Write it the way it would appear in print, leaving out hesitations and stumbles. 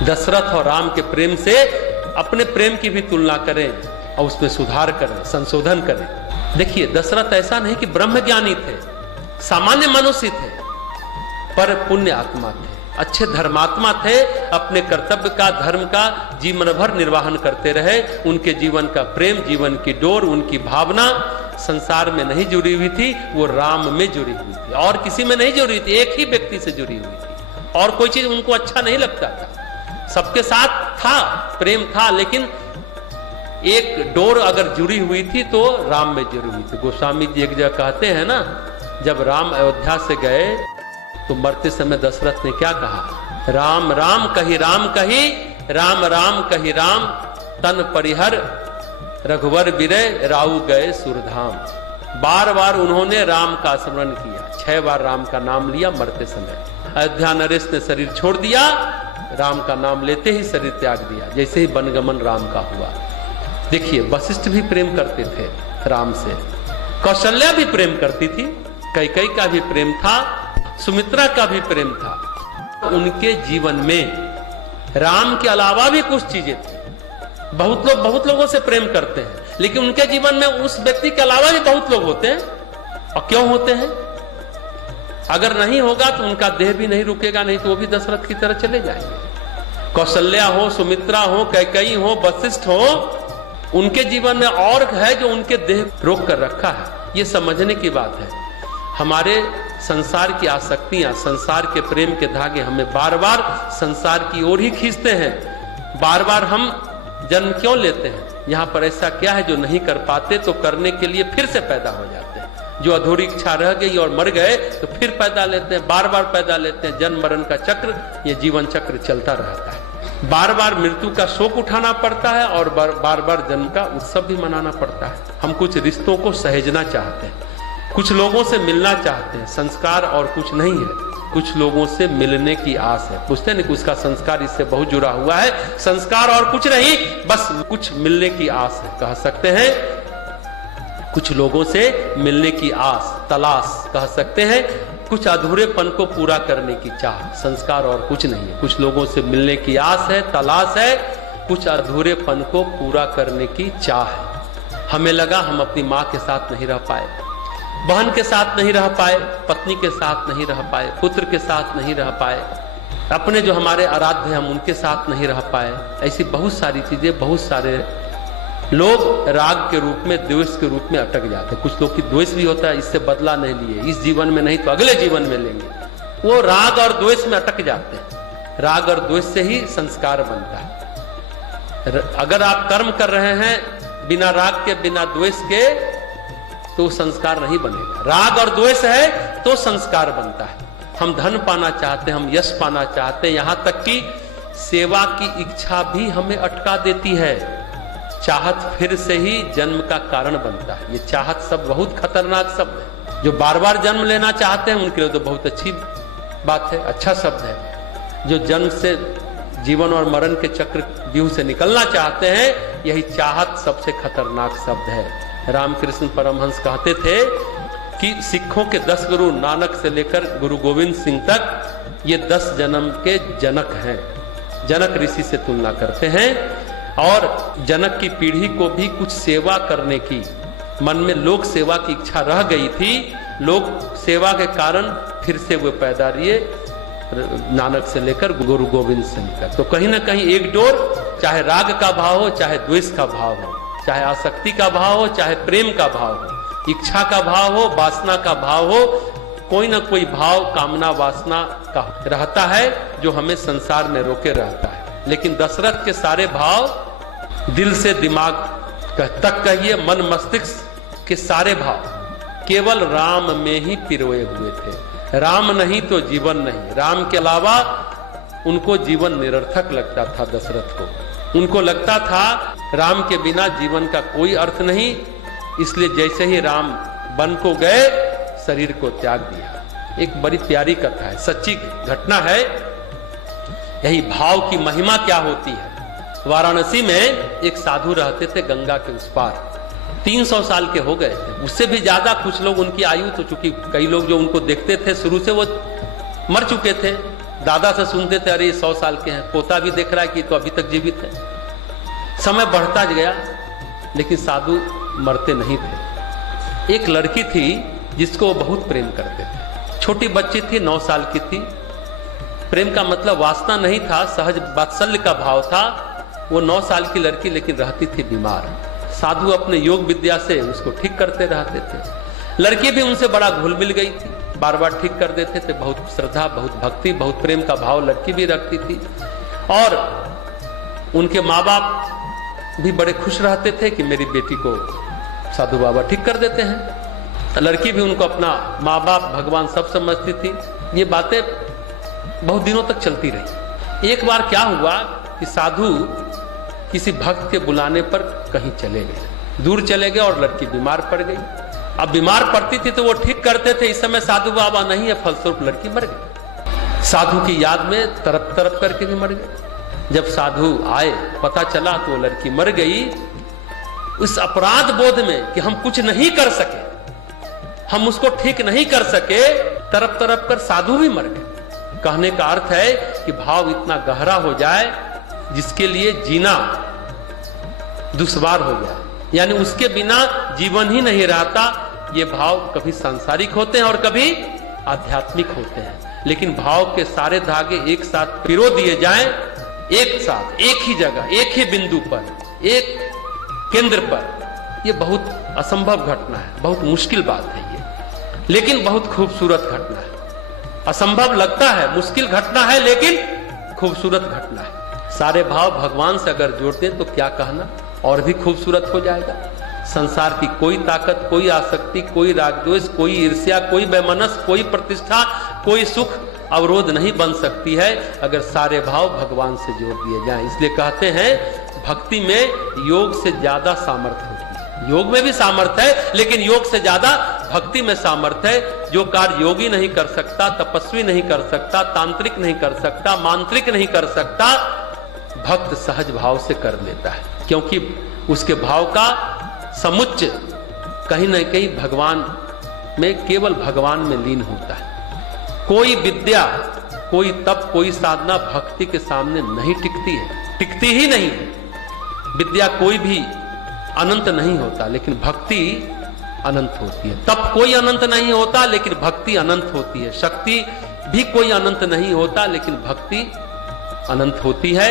दशरथ और राम के प्रेम से अपने प्रेम की भी तुलना करें और उसमें सुधार करें, संशोधन करें। देखिए, दशरथ ऐसा नहीं कि ब्रह्मज्ञानी थे, सामान्य मनुष्य थे, पर पुण्य आत्मा थे, अच्छे धर्मात्मा थे। अपने कर्तव्य का, धर्म का जीवन भर निर्वाहन करते रहे। उनके जीवन का प्रेम, जीवन की डोर, उनकी भावना संसार में नहीं जुड़ी हुई थी, वो राम में जुड़ी हुई थी और किसी में नहीं जुड़ी थी। एक ही व्यक्ति से जुड़ी हुई थी और कोई चीज उनको अच्छा नहीं लगता था। सबके साथ था, प्रेम था, लेकिन एक डोर अगर जुड़ी हुई थी तो राम में जुड़ी हुई थी। गोस्वामी जी एक जगह कहते हैं ना, जब राम अयोध्या से गए तो मरते समय दशरथ ने क्या कहा? राम राम कही राम कही, राम राम कही राम, तन परिहर रघुवर बिरय, राऊ गए सुरधाम। बार बार उन्होंने राम का स्मरण किया, 6 बार राम का नाम लिया मरते समय। अयोध्या नरेश ने शरीर छोड़ दिया, राम का नाम लेते ही शरीर त्याग दिया, जैसे ही वनगमन राम का हुआ। देखिए, वशिष्ठ भी प्रेम करते थे राम से, कौशल्या भी प्रेम करती थी, कैकेयी का भी प्रेम था, सुमित्रा का भी प्रेम था। उनके जीवन में राम के अलावा भी कुछ चीजें थी। बहुत लोगों से प्रेम करते हैं, लेकिन उनके जीवन में उस व्यक्ति के अलावा भी बहुत लोग होते हैं। और क्यों होते हैं? अगर नहीं होगा तो उनका देह भी नहीं रुकेगा, नहीं तो वो भी दशरथ की तरह चले जाएंगे। कौशल्या हो, सुमित्रा हो, कैकेयी हो, वशिष्ठ हो, उनके जीवन में और है जो उनके देह रोक कर रखा है। ये समझने की बात है। हमारे संसार की आसक्तियां, संसार के प्रेम के धागे हमें बार बार संसार की ओर ही खींचते हैं। बार बार हम जन्म क्यों लेते हैं? यहाँ पर ऐसा क्या है जो नहीं कर पाते तो करने के लिए फिर से पैदा हो जाते हैं। जो अधूरी इच्छा रह गई और मर गए तो फिर पैदा लेते हैं, बार बार पैदा लेते हैं। जन्म मरण का चक्र, ये जीवन चक्र चलता रहता है। बार बार मृत्यु का शोक उठाना पड़ता है और बार बार जन्म का उत्सव भी मनाना पड़ता है। हम कुछ रिश्तों को सहेजना चाहते हैं, कुछ लोगों से मिलना चाहते हैं, संस्कार और कुछ नहीं है। कुछ लोगों से मिलने की आस है। पूछते नहीं, उसका संस्कार इससे बहुत जुड़ा हुआ है। संस्कार और कुछ नहीं, बस कुछ मिलने की आस है, कह सकते हैं। कुछ लोगों से मिलने की आस, तलाश कह सकते हैं। कुछ अधूरेपन को पूरा करने की चाह, संस्कार और कुछ नहीं है। कुछ लोगों से मिलने की आस है, तलाश है, कुछ अधूरेपन को पूरा करने की चाह है। हमें लगा हम अपनी माँ के साथ नहीं रह पाए, बहन के साथ नहीं रह पाए, पत्नी के साथ नहीं रह पाए, पुत्र के साथ नहीं रह पाए, अपने जो हमारे आराध्य हम उनके साथ नहीं रह पाए। ऐसी बहुत सारी चीजें, बहुत सारे लोग राग के रूप में, द्वेष के रूप में अटक जाते हैं। कुछ लोग की द्वेष भी होता है, इससे बदला नहीं लिए, इस जीवन में नहीं तो अगले जीवन में लेंगे। वो राग और द्वेष में अटक जाते हैं। राग और द्वेष से ही संस्कार बनता है। अगर आप कर्म कर रहे हैं बिना राग के, बिना द्वेष के, तो संस्कार नहीं बनेगा। राग और द्वेष है तो संस्कार बनता है। हम धन पाना चाहते हैं, हम यश पाना चाहते हैं, यहां तक कि सेवा की इच्छा भी हमें अटका देती है। चाहत फिर से ही जन्म का कारण बनता है। ये चाहत शब्द बहुत खतरनाक शब्द है। जो बार बार जन्म लेना चाहते हैं उनके लिए तो बहुत अच्छी बात है, अच्छा शब्द है। जो जन्म से, जीवन और मरण के चक्र व्यूह से निकलना चाहते हैं, यही चाहत सबसे खतरनाक शब्द है। रामकृष्ण परमहंस कहते थे कि सिखों के 10 गुरु, नानक से लेकर गुरु गोविंद सिंह तक, ये 10 जन्म के जनक हैं। जनक ऋषि से तुलना करते हैं। और जनक की पीढ़ी को भी कुछ सेवा करने की, मन में लोक सेवा की इच्छा रह गई थी। लोक सेवा के कारण फिर से वो पैदा लिए, नानक से लेकर गुरु गोविंद सिंह तक। तो कहीं ना कहीं एक डोर, चाहे राग का भाव हो, चाहे द्वेष का भाव हो, चाहे आसक्ति का भाव हो, चाहे प्रेम का भाव हो, इच्छा का भाव हो, वासना का भाव हो, कोई ना कोई भाव, कामना, वासना का रहता है जो हमें संसार में रोके रहता है। लेकिन दशरथ के सारे भाव, दिल से दिमाग तक कहिए, मन मस्तिष्क के सारे भाव केवल राम में ही पिरोए हुए थे। राम नहीं तो जीवन नहीं। राम के अलावा उनको जीवन निरर्थक लगता था दशरथ को। उनको लगता था राम के बिना जीवन का कोई अर्थ नहीं, इसलिए जैसे ही राम वन को गए शरीर को त्याग दिया। एक बड़ी प्यारी कथा है, सच्ची घटना है। यही भाव की महिमा क्या होती है। वाराणसी में एक साधु रहते थे गंगा के उस पार, 300 साल के हो गए थे, उससे भी ज्यादा कुछ लोग, उनकी आयु तो चूंकि कई लोग जो उनको देखते थे शुरू से वो मर चुके थे, दादा से सुनते थे अरे 100 साल के हैं, पोता भी देख रहा है कि तो अभी तक जीवित है। समय बढ़ता गया लेकिन साधु मरते नहीं थे। एक लड़की थी जिसको वो बहुत प्रेम करते थे, छोटी बच्ची थी, 9 साल की थी। प्रेम का मतलब वासना नहीं था, सहज वात्सल्य का भाव था। वो 9 साल की लड़की लेकिन रहती थी बीमार। साधु अपने योग विद्या से उसको ठीक करते रहते थे। लड़की भी उनसे बड़ा घुल मिल गई थी, बार बार ठीक कर देते थे। बहुत श्रद्धा, बहुत भक्ति, बहुत प्रेम का भाव लड़की भी रखती थी। और उनके माँ बाप भी बड़े खुश रहते थे कि मेरी बेटी को साधु बाबा ठीक कर देते हैं। लड़की भी उनको अपना माँ बाप, भगवान सब समझती थी। ये बातें बहुत दिनों तक चलती रही। एक बार क्या हुआ कि साधु किसी भक्त के बुलाने पर कहीं चले गए, दूर चले गए और लड़की बीमार पड़ गई। अब बीमार पड़ती थी तो वो ठीक करते थे, इस समय साधु बाबा नहीं है, फलस्वरूप लड़की मर गई। साधु की याद में तरफ तरफ करके भी मर गई। जब साधु आए पता चला तो वो लड़की मर गई। उस अपराध बोध में कि हम कुछ नहीं कर सके, हम उसको ठीक नहीं कर सके, तरफ तरफ कर साधु भी मर गए। कहने का अर्थ है कि भाव इतना गहरा हो जाए जिसके लिए जीना दुश्वार हो जाए, यानी उसके बिना जीवन ही नहीं रहता। ये भाव कभी सांसारिक होते हैं और कभी आध्यात्मिक होते हैं, लेकिन भाव के सारे धागे एक साथ पिरो दिए जाएं, एक साथ, एक ही जगह, एक ही बिंदु पर, एक केंद्र पर, यह बहुत असंभव घटना है, बहुत मुश्किल बात है ये, लेकिन बहुत खूबसूरत घटना है। असंभव लगता है, मुश्किल घटना है, लेकिन खूबसूरत घटना है। सारे भाव भगवान से अगर जोड़ते तो क्या कहना, और भी खूबसूरत हो जाएगा। संसार की कोई ताकत, कोई आसक्ति, कोई रागद्वेष, कोई ईर्ष्या, कोई वैमनस्य, कोई प्रतिष्ठा, कोई सुख अवरोध नहीं बन सकती है अगर सारे भाव भगवान से जोड़ दिए जाएं। इसलिए कहते हैं भक्ति में योग से ज्यादा सामर्थ्य होती है। योग में भी सामर्थ्य है, लेकिन योग से ज्यादा भक्ति में सामर्थ्य है। जो कार्य योगी नहीं कर सकता, तपस्वी नहीं कर सकता, तांत्रिक नहीं कर सकता, मांत्रिक नहीं कर सकता, भक्त सहज भाव से कर लेता है, क्योंकि उसके भाव का समुच्चय कहीं न कहीं भगवान में, केवल भगवान में लीन होता है। कोई विद्या, कोई तप, कोई साधना भक्ति के सामने नहीं टिकती है, टिकती ही नहीं है। विद्या कोई भी अनंत नहीं होता, लेकिन भक्ति अनंत होती है। तप कोई अनंत नहीं होता, लेकिन भक्ति अनंत होती है। शक्ति भी कोई अनंत नहीं होता, लेकिन भक्ति अनंत होती है।